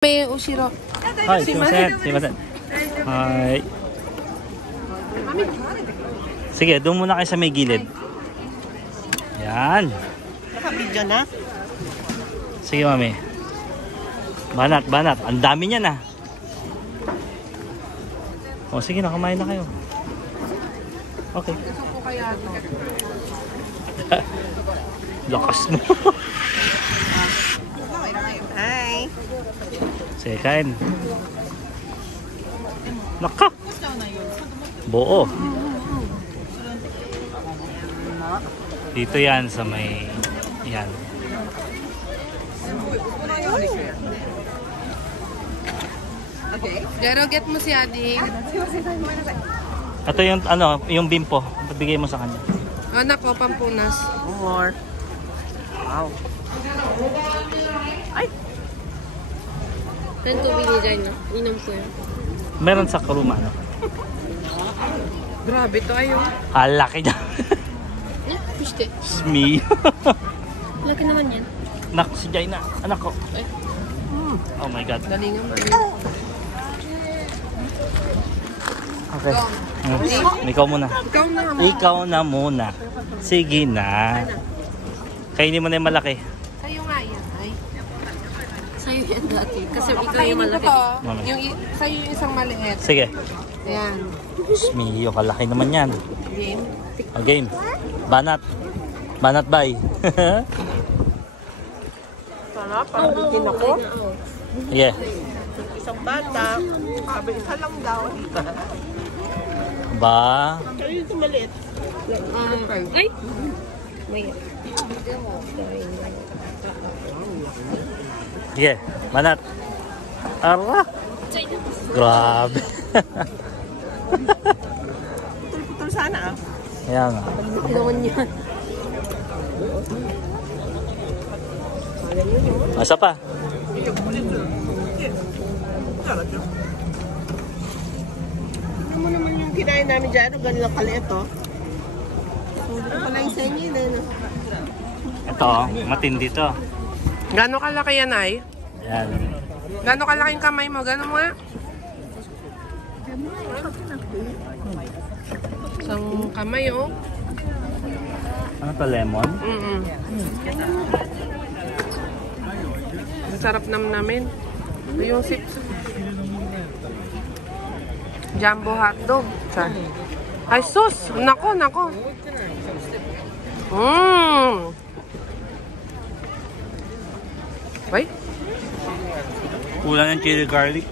May Ushiro. Hi, sumimasen. Hi. Sige, doon muna kayo sa may gilid. Yan. Naka-video na? Sige, mami. Banat. Ang dami niyan, ah. O, sige na, kumain na kayo. Okay. Lakas mo. Hi. Sige, kain. Naka. Buo. Dito yan sa may... Yan. Pero get mo si Adi. Ito yung ano, yung bimpo. Pabigay mo sa kanya. Anak ko, Pampunas. More. Wow. Ay! Saan ko binigay na? Inom ko yun. Meron sa Karuma, ano? Grabe to ayo. Laki niya. Puste. Smee. Laki naman yan. Nak, si Jaina. Anak ko. Oh my God. Galing naman. Okay. Ikaw muna. Ikaw na. Ikaw na muna. Sige na. Kainin mo na yung malaki. Sa'yo nga yan. Ay. Sa'yo yan dati. Kasi ikaw yung malaki. Sa'yo yung isang maliit. Sige. Ayan. Smee, yung kalaki naman yan. Game. O, game. Banat. Banat bye. Sarap, pabitin ako. Yeah. Isang bata. Sabi, isa lang daw. Ba? Kaya yung maliit. Ay! May... Yeah. Banat. Ara. Grabe. Putol-putol sana ah. Kaya nga. Naman yun. Asa pa? Ano mo naman yung kinain namin dyan? Ganun lang kaliit oh. Sulit pala yung sa inyo yun. Ito, matindi to. Gano'ng kalaki yan ay? Yan. Gano'ng kalaki yung kamay mo? Gano'n mo nga? Isang kamay oh. Ano to, lemon? Ang sarap namin. Yung jumbo hotdog. Ay sus! Nako. Ay? Kulang ng chili garlic.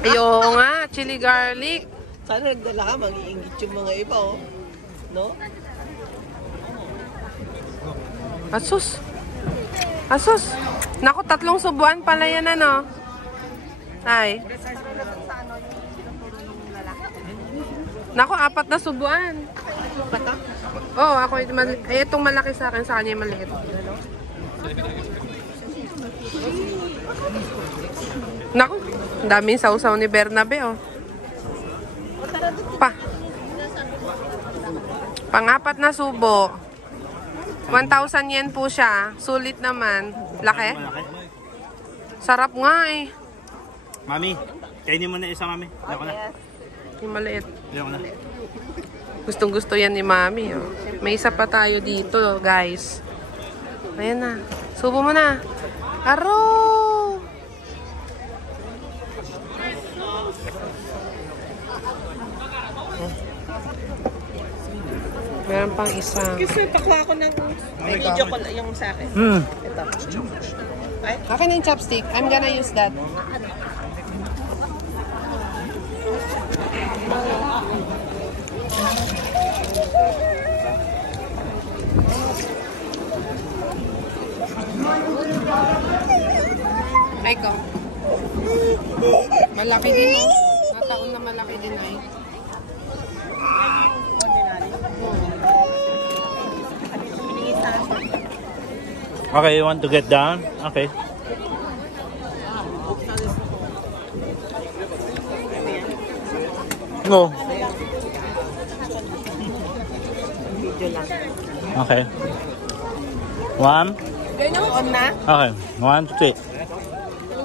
Ayun nga, chili garlic. Sana nagdala ka, mag-iingit yung mga iba oh. No? Asus. Naku, 3 subuan pala yan ano. Ay. Naku, 4 na subuan. Oo, ako itong malaki sa akin, sa kanya yung maliit. Naku, daming sausaw ni Bernabe oh. Pang-4 na subo. 1,000 yen po siya. Sulit naman. Laki? Sarap nga eh. Mami, kainin mo na isa, mami. Ayoko na. Yung maliit. Ayoko na. Gustong gusto yan ni Mami. Oh. May isa pa tayo dito guys. Ayan na. Subo mo na. Aro! Meron pang isa. Kasi pakuha ko ng video ko yung sa akin. Ito. Ay? Akin yung chopstick. I'm gonna use that. Ay ko. Malaki din oh. Nataon na malaki din ay. Okay, you want to get down? Okay. No. Okay. 1. On na? Okay. 1, 2, 3.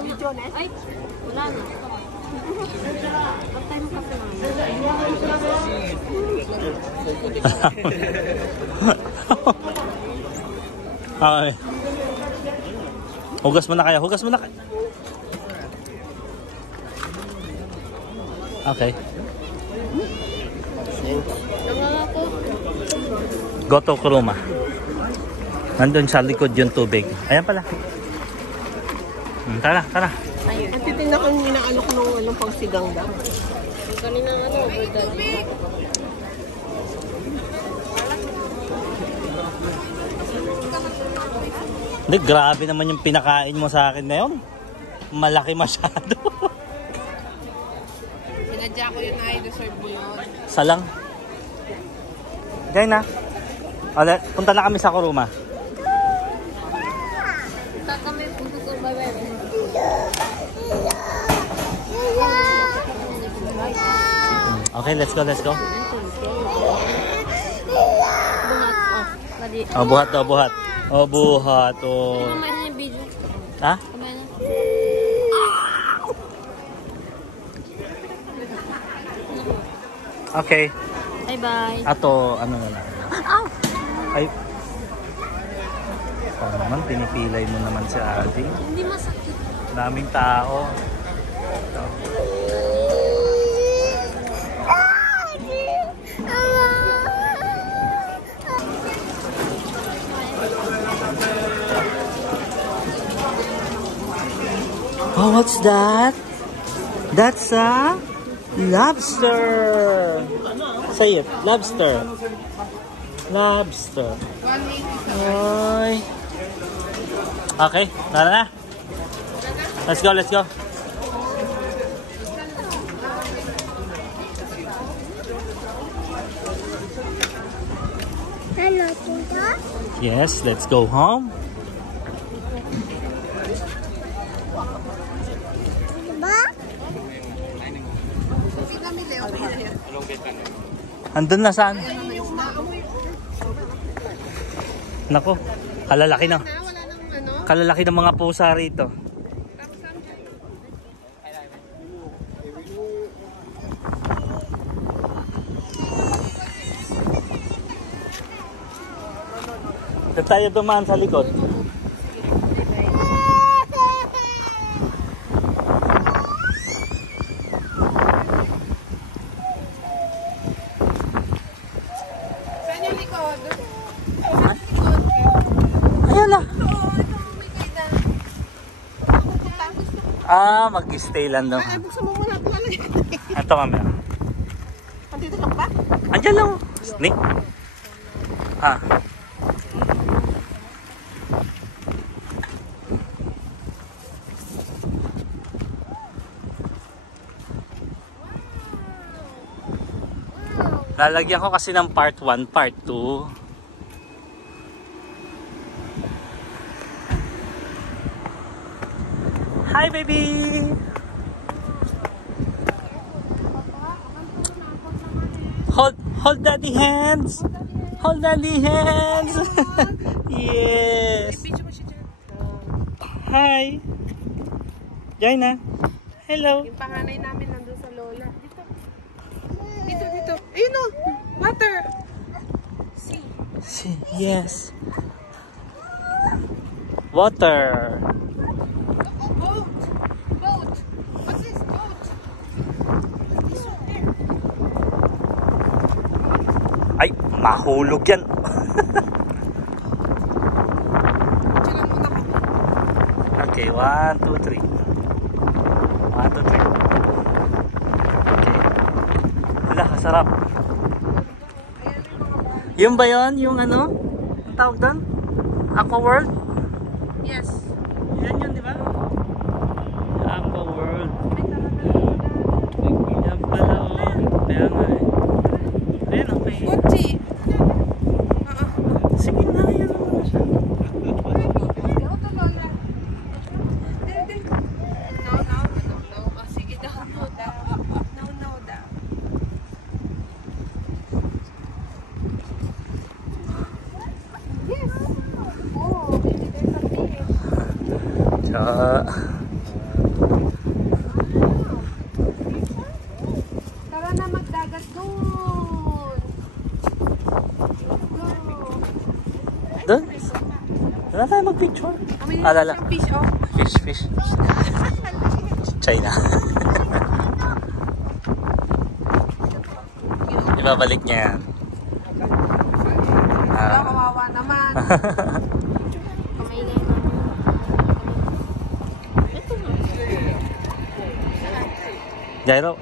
Video na? Ay. Wala na. Patay mo kasi namin. Okay. Hugas mo na kaya. Hugas mo na kaya. Okay. Nangangako. Go to Kuruma. Nandun sa likod yung tubig. Ayan pala. Tara, tara. Ayun. At titignan ko yung inaalok nung anong pangsigang daw. Kanina overdone. Hindi, grabe naman yung pinakain mo sa akin na yun. Malaki masyado. Sinadya ko yun ay deserve mo yun. Salang. Diyan na. Ole, punta na kami sa Kuruma. Kami punta sa bye-bye. Okay, let's go, let's go. Buhat. Oh, buhat daw, buhat. Oh, buhat. Oh. Kumain na yung video. Ha? Kumain na. Okay. Bye-bye. Ato, ano na lang. Ow! Ay. Oh, naman, pinipilay mo naman si Adi. Hindi masakit. Daming tao. Oh, what's that? That's a lobster. Say it, lobster. Lobster. Oy. Okay, tara na. Let's go, let's go. Hello, Tita. Yes, let's go home. Andun na saan? Nako, kalalaki na. Kalalaki ng mga pusa rito. Saan tayo dumaan sa likod? Saan yung likod? Ayan na. Ah, mag-stay lang daw. Ay, buksan mo muna ito. Ito mamaya. Andito lang ba? Andiyan lang. Snake. Ah. Lalagyan ko kasi ng part 1, part 2. Hi, baby! Hold daddy hands! Hold daddy hands! Yes! Hi! Join na! Hello! Yung panganay namin nandun sa lola. Dito. Dito, dito. Ayun o! Water! Yes! Water! Boat! Boat! What's this boat? Ay, mahulog yan! Chill muna kami. Okay, 1, 2, 3. 1, 2, 3. Okay. Wala, kasarap. Yung ba yun? Yung ano? Ang tawag doon? Aqua World? Yes. Yan yun, di ba? Aqua World. Yan pala, oh. Kaya nga eh. Ayun, okay. Gucci! Sige na, yan naman siya. Go to lola. No, no, no, no. Oh, sige daw. No, daw. No, no, daw. Yes. Oh, baby, there's a fish. So, Wala tayo mag-picture. Amin Alala. yung fish, oh. Fish. China. Ibabalik niya yan. Wala, kawawa naman. Kamay na yun. Ito na. Jairo.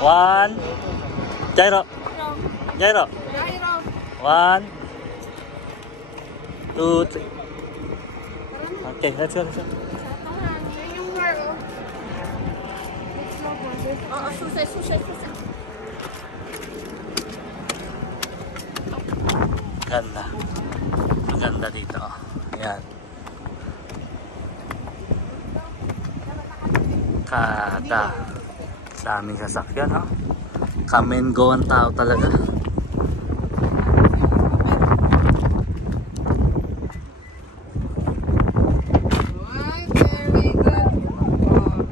One. Jairo. Gyro. 1, 2, 3. Okay, let's go. Yung war, oh. Oo, susay. Ganda. Maganda dito. Ayan. Daming sasakyan, ha? Come and go ang tao talaga. Ay, very good. Oh.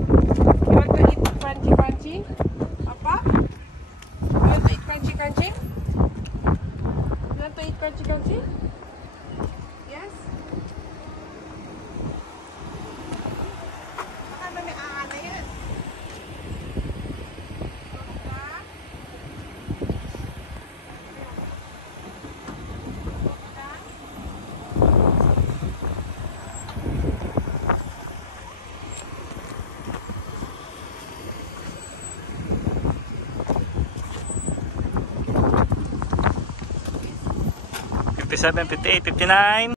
You want to eat crunchy? Papa? You want to eat crunchy? You want to eat crunchy? Yes? Baka na may aana yan. $57, $58, $59.